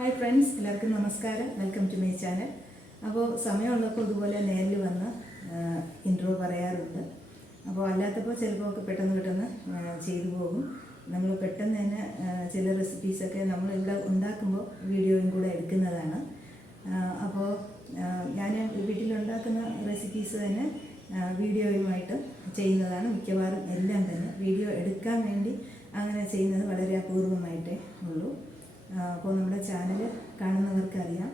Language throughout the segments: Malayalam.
ഹായ് ഫ്രണ്ട്സ് എല്ലാവർക്കും നമസ്കാരം. വെൽക്കം ടു മൈ ചാനൽ അപ്പോൾ സമയമുള്ളപ്പോൾ ഇതുപോലെ നേരിൽ വന്ന് ഇൻട്രോ പറയാറുണ്ട്. അപ്പോൾ അല്ലാത്തപ്പോൾ ചിലപ്പോൾ ഒക്കെ പെട്ടെന്ന് പെട്ടെന്ന് ചെയ്തു പോകും. നമ്മൾ പെട്ടെന്ന് തന്നെ ചില റെസിപ്പീസൊക്കെ നമ്മൾ ഇവിടെ ഉണ്ടാക്കുമ്പോൾ വീഡിയോയും കൂടെ എടുക്കുന്നതാണ്. അപ്പോൾ ഞാൻ വീട്ടിലുണ്ടാക്കുന്ന റെസിപ്പീസ് തന്നെ വീഡിയോയുമായിട്ട് ചെയ്യുന്നതാണ്. മിക്കവാറും എല്ലാം തന്നെ വീഡിയോ എടുക്കാൻ വേണ്ടി അങ്ങനെ ചെയ്യുന്നത് വളരെ അപൂർവമായിട്ടേ ഉള്ളൂ. അപ്പോൾ നമ്മുടെ ചാനൽ കാണുന്നവർക്കറിയാം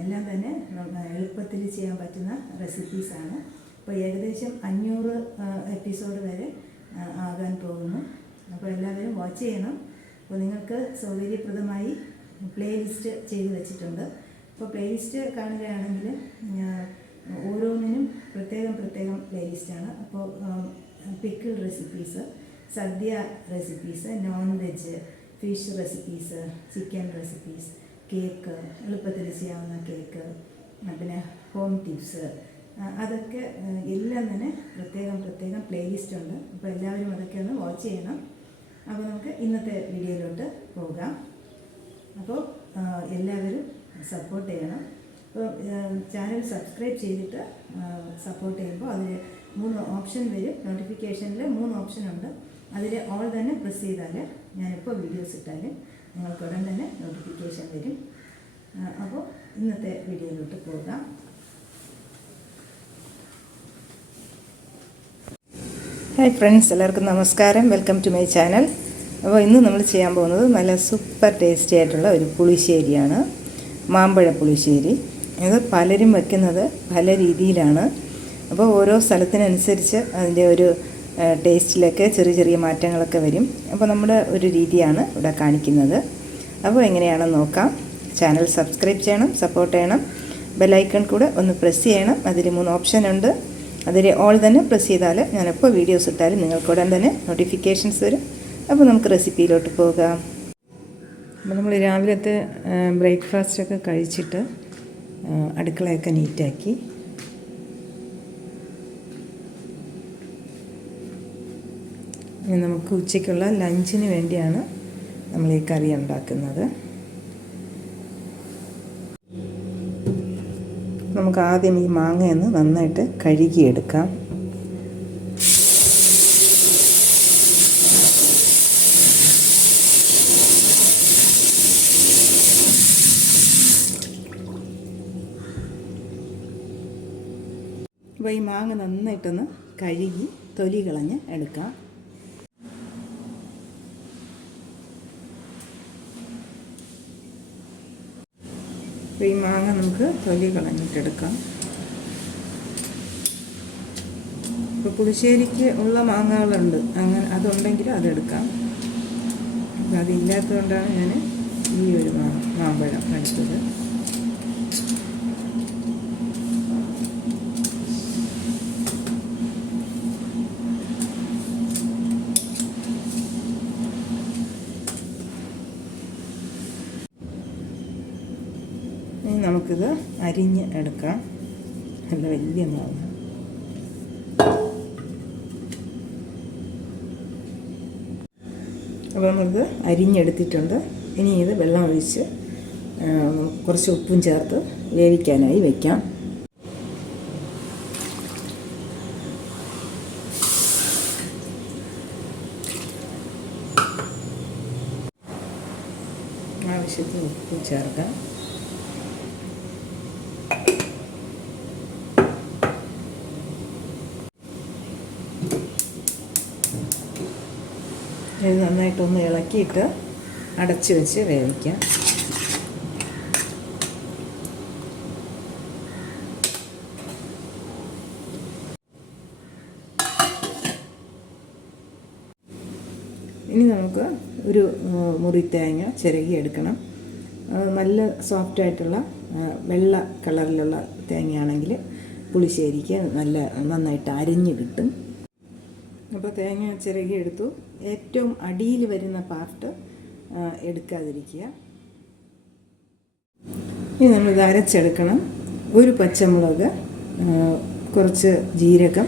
എല്ലാം തന്നെ എളുപ്പത്തിൽ ചെയ്യാൻ പറ്റുന്ന റെസിപ്പീസാണ് അപ്പോൾ ഏകദേശം അഞ്ഞൂറ് എപ്പിസോഡ് വരെ ആകാൻ പോകുന്നു. അപ്പോൾ എല്ലാവരും വാച്ച് ചെയ്യണം. അപ്പോൾ നിങ്ങൾക്ക് സൗകര്യപ്രദമായി പ്ലേലിസ്റ്റ് ചെയ്ത് വെച്ചിട്ടുണ്ട്. അപ്പോൾ പ്ലേലിസ്റ്റ് കാണുകയാണെങ്കിൽ ഓരോന്നിനും പ്രത്യേകം പ്രത്യേകം പ്ലേലിസ്റ്റാണ് അപ്പോൾ pickle recipes sadya recipes non veg fish recipes chicken recipes cake എളുപ്പത്തിൽ ചെയ്യാവുന്ന കേക്ക് പിന്നെ ഹോം ടിപ്സ് അതൊക്കെ എല്ലാം തന്നെ പ്രത്യേകം പ്രത്യേകം പ്ലേലിസ്റ്റ് ഉണ്ട്. അപ്പോൾ എല്ലാവരും അതൊക്കെ ഒന്ന് വാച്ച് ചെയ്യണം. അപ്പോൾ നമുക്ക് ഇന്നത്തെ വീഡിയോയിലോട്ട് പോകാം. അപ്പോൾ എല്ലാവരും സപ്പോർട്ട് ചെയ്യണം. അപ്പോൾ ചാനൽ സബ്സ്ക്രൈബ് ചെയ്തിട്ട് സപ്പോർട്ട് ചെയ്യുമ്പോൾ അതിൽ മൂന്ന് ഓപ്ഷൻ വരും. നോട്ടിഫിക്കേഷനിൽ മൂന്ന് ഓപ്ഷൻ ഉണ്ട്. അതിൽ ഓൾ തന്നെ പ്രസ് ചെയ്താൽ ഞാനിപ്പോൾ വീഡിയോസ് ഇട്ടാലും നിങ്ങൾക്ക് ഉടൻ തന്നെ നോട്ടിഫിക്കേഷൻ വരും. അപ്പോൾ ഇന്നത്തെ വീഡിയോയിലോട്ട് പോകാം. ഹായ് ഫ്രണ്ട്സ് എല്ലാവർക്കും നമസ്കാരം. വെൽക്കം ടു മൈ ചാനൽ അപ്പോൾ ഇന്ന് നമ്മൾ ചെയ്യാൻ പോകുന്നത് നല്ല സൂപ്പർ ടേസ്റ്റി ആയിട്ടുള്ള ഒരു പുളിശ്ശേരിയാണ്. മാമ്പഴ പുളിശ്ശേരി. ഇത് പലരും വയ്ക്കുന്നത് പല രീതിയിലാണ്. അപ്പോൾ ഓരോ സ്ഥലത്തിനനുസരിച്ച് അതിന്റെ ഒരു ടേസ്റ്റിലൊക്കെ ചെറിയ ചെറിയ മാറ്റങ്ങളൊക്കെ വരും. അപ്പോൾ നമ്മുടെ ഒരു രീതിയാണ് ഇവിടെ കാണിക്കുന്നത്. അപ്പോൾ എങ്ങനെയാണെന്ന് നോക്കാം. ചാനൽ സബ്സ്ക്രൈബ് ചെയ്യണം സപ്പോർട്ട് ചെയ്യണം. ബെല്ലൈക്കൺ കൂടെ ഒന്ന് പ്രസ് ചെയ്യണം. അതിൽ മൂന്ന് ഓപ്ഷൻ ഉണ്ട്. അതിൽ ഓൾ തന്നെ പ്രസ് ചെയ്താൽ ഞാനെപ്പോൾ വീഡിയോസ് ഇട്ടാലും നിങ്ങൾക്കുടൻ തന്നെ നോട്ടിഫിക്കേഷൻസ് വരും. അപ്പോൾ നമുക്ക് റെസിപ്പിയിലോട്ട് പോകാം. അപ്പോൾ നമ്മൾ രാവിലത്തെ ബ്രേക്ക്ഫാസ്റ്റൊക്കെ കഴിച്ചിട്ട് അടുക്കളയൊക്കെ നീറ്റാക്കി. ഇനി നമുക്ക് ഉച്ചയ്ക്കുള്ള ലഞ്ചിന് വേണ്ടിയാണ് നമ്മൾ ഈ കറി ഉണ്ടാക്കുന്നത്. നമുക്ക് ആദ്യം ഈ മാങ്ങയൊന്ന് നന്നായിട്ട് കഴുകിയെടുക്കാം. അപ്പോൾ ഈ മാങ്ങ നന്നായിട്ടൊന്ന് കഴുകി തൊലി കളഞ്ഞ് എടുക്കാം. അപ്പോൾ ഈ മാങ്ങ നമുക്ക് തൊലി കളഞ്ഞിട്ടെടുക്കാം. ഇപ്പോൾ പുളിശ്ശേരിക്ക് ഉള്ള മാങ്ങകളുണ്ട്. അങ്ങനെ അതുണ്ടെങ്കിൽ അതെടുക്കാം. അപ്പം അതില്ലാത്തതുകൊണ്ടാണ് ഞാൻ ഈ ഒരു മാ മാമ്പഴം എടുത്തത്. നമുക്കിത് അരിഞ്ഞ് എടുക്കാം. നല്ല വലിയ മാവ്. അപ്പോൾ നമ്മളിത് അരിഞ്ഞെടുത്തിട്ടുണ്ട്. ഇനി ഇത് വെള്ളം ഒഴിച്ച് കുറച്ച് ഉപ്പും ചേർത്ത് വേവിക്കാനായി വയ്ക്കാം ആവശ്യത്തിന് ഉപ്പ് ചേർക്കാം. ഇത് നന്നായിട്ടൊന്ന് ഇളക്കിയിട്ട് അടച്ച് വെച്ച് വേവിക്കാം. ഇനി നമുക്ക് ഒരു മുറി തേങ്ങ ചിരകി എടുക്കണം നല്ല സോഫ്റ്റായിട്ടുള്ള വെള്ള കളറിലുള്ള തേങ്ങയാണെങ്കിൽ പുളിശ്ശേരിക്ക് നല്ല നന്നായിട്ട് അരിഞ്ഞ് കിട്ടും. അപ്പോൾ തേങ്ങ ചിരകി എടുത്തു. ഏറ്റവും അടിയിൽ വരുന്ന പാർട്ട് എടുക്കാതിരിക്കുക. ഇനി നമ്മൾ അരച്ചെടുക്കണം. ഒരു പച്ചമുളക് കുറച്ച് ജീരകം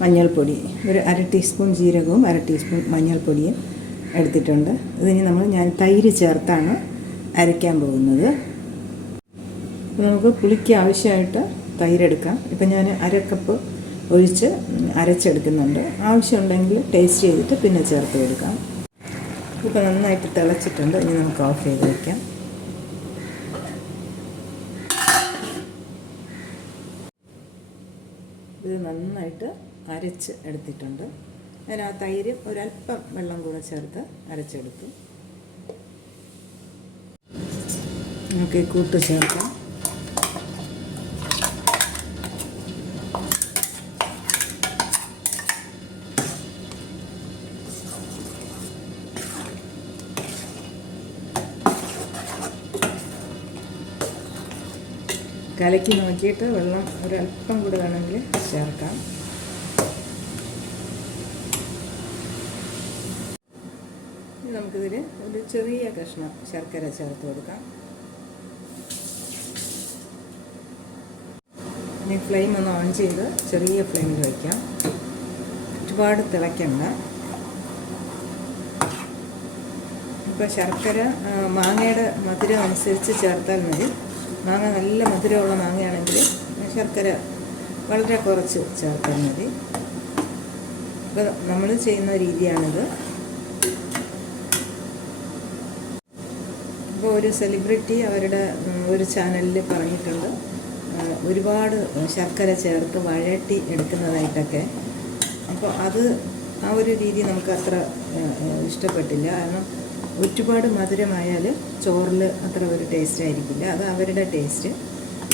മഞ്ഞൾപ്പൊടി. ഒരു അര ടീസ്പൂൺ ജീരകവും അര ടീസ്പൂൺ മഞ്ഞൾപ്പൊടിയും എടുത്തിട്ടുണ്ട്. ഇതിന് നമ്മൾ ഞാൻ തൈര് ചേർത്താണ് അരയ്ക്കാൻ പോകുന്നത്. നമുക്ക് പുളിക്ക് ആവശ്യമായിട്ട് തൈരെടുക്കാം ഇപ്പം ഞാൻ അര കപ്പ് ഒഴിച്ച് അരച്ചെടുക്കുന്നുണ്ട്. ആവശ്യമുണ്ടെങ്കിൽ ടേസ്റ്റ് ചെയ്തിട്ട് പിന്നെ ചേർത്ത് കൊടുക്കാം. ഇപ്പോൾ നന്നായിട്ട് തിളച്ചിട്ടുണ്ട്. ഇനി നമുക്ക് ഓഫ് ചെയ്ത് വയ്ക്കാം ഇത് നന്നായിട്ട് അരച്ച് എടുത്തിട്ടുണ്ട്. അതിന് ആ തൈര് ഒരല്പം വെള്ളം കൂടെ ചേർത്ത് അരച്ചെടുത്തു. ഈ കൂട്ട് ചേർക്കാം. കലക്കി നോക്കിയിട്ട് വെള്ളം ഒരല്പം കൂടെ വേണമെങ്കിൽ ചേർക്കാം. നമുക്കിതിൽ ഒരു ചെറിയ കഷ്ണം ശർക്കര ചേർത്ത് കൊടുക്കാം. ഇനി ഫ്ലെയിം ഒന്ന് ഓൺ ചെയ്ത് ചെറിയ ഫ്ലെയിമിൽ വയ്ക്കാം ഒരുപാട് തിളയ്ക്കണ്ട ഇപ്പോൾ ശർക്കര മാങ്ങയുടെ മധുരം അനുസരിച്ച് ചേർത്താൽ മതി. മാങ്ങ നല്ല മധുരമുള്ള മാങ്ങയാണെങ്കിൽ ശർക്കര വളരെ കുറച്ച് ചേർത്താൽ മതി. അപ്പോൾ നമ്മൾ ചെയ്യുന്ന രീതിയാണിത്. ഇപ്പോൾ ഒരു സെലിബ്രിറ്റി അവരുടെ ഒരു ചാനലിൽ പറഞ്ഞിട്ടുണ്ട്. ഒരുപാട് ശർക്കര ചേർത്ത് വഴട്ടി എടുക്കുന്നതായിട്ടൊക്കെ. അപ്പോൾ അത് ആ ഒരു രീതി നമുക്ക് അത്ര ഇഷ്ടപ്പെട്ടില്ല. കാരണം ഒരുപാട് മധുരമായാൽ ചോറിൽ അത്ര ഒരു ടേസ്റ്റ് ആയിരിക്കില്ല. അത് അവരുടെ ടേസ്റ്റ്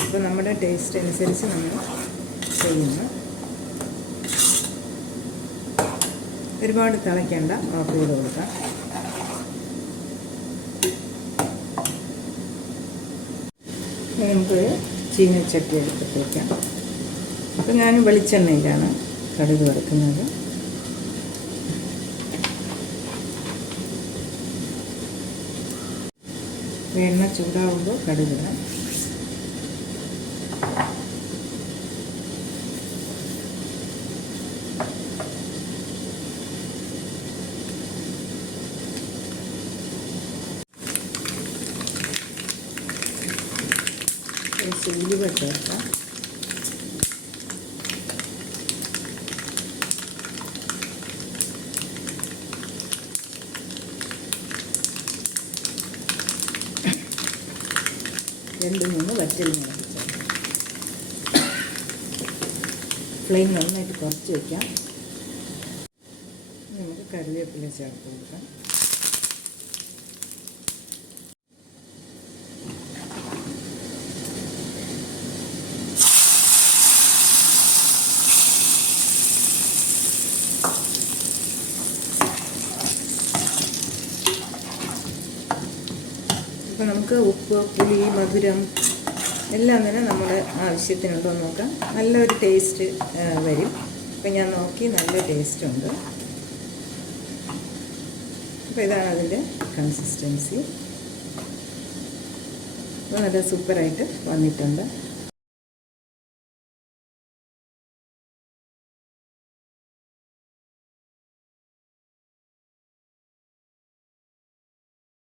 അപ്പോൾ നമ്മുടെ ടേസ്റ്റ് അനുസരിച്ച് നമ്മൾ ചെയ്യുന്നു. ഒരുപാട് തിളയ്ക്കേണ്ട ഓഫ് കൊടുക്കാം. നമുക്ക് ചീനച്ചട്ടി എടുത്തിട്ട് വയ്ക്കാം അപ്പോൾ ഞാൻ വെളിച്ചെണ്ണയിലാണ് കടുക് വറുക്കുന്നത്. ಎಣ್ಣೆ ಚೂಡಾಗುವುದು ಕಡುಗೆ ಉಳ್ಳಿ ಬಟ್ಟೆ രണ്ട് മൂന്ന് വറ്റൽ ഫ്ലെയിം നന്നായിട്ട് കുറച്ച് വയ്ക്കാം നമുക്ക് കറിവേപ്പില ചേർത്ത് കൊടുക്കാം. അപ്പോൾ നമുക്ക് ഉപ്പ് പുളി മധുരം എല്ലാം തന്നെ നമ്മുടെ ആവശ്യത്തിനുണ്ടോ എന്ന് നോക്കാം. നല്ലൊരു ടേസ്റ്റ് വരും. അപ്പം ഞാൻ നോക്കി നല്ല ടേസ്റ്റ് ഉണ്ട്. അപ്പോൾ ഇതാണ് അതിന്റെ കൺസിസ്റ്റൻസി നല്ല സൂപ്പറായിട്ട് വന്നിട്ടുണ്ട്.